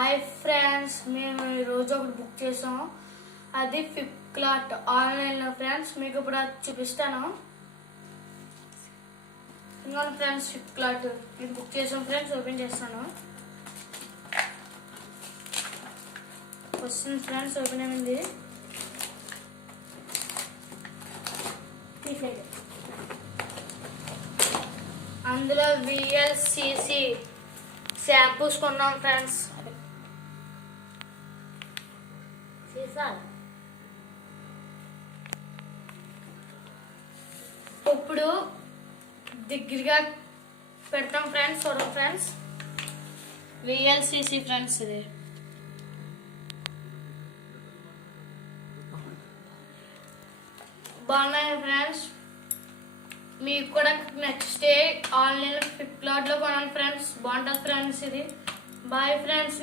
Hi friends, మేము ఈరోజు ఒకటి బుక్ చేసాము. అది ఫ్లిప్కార్ట్ ఆన్లైన్లో ఫ్రెండ్స్. మీకు ఇప్పుడు అది చూపిస్తాను. ఇంకా ఫ్రెండ్స్ ఫ్లిప్కార్ట్ ఇది బుక్ చేసాం ఫ్రెండ్స్. ఓపెన్ చేస్తాను. వస్తుంది ఫ్రెండ్స్. ఓపెన్ అయింది. అందులో VLCC షాంపూస్ కొన్నాం ఫ్రెండ్స్. ఇప్పుడు దగ్గరగా పెడతాం ఫ్రెండ్స్. చూడండి ఫ్రెండ్స్, VLCC ఫ్రెండ్స్. ఇది బాగున్నాయి ఫ్రెండ్స్. మీకు కూడా నెక్స్ట్ ఆన్లైన్ ఫ్లిప్కార్ట్లో కొనాలి ఫ్రెండ్స్. బాగుంటుంది ఫ్రెండ్స్. ఇది బాయ్ ఫ్రెండ్స్.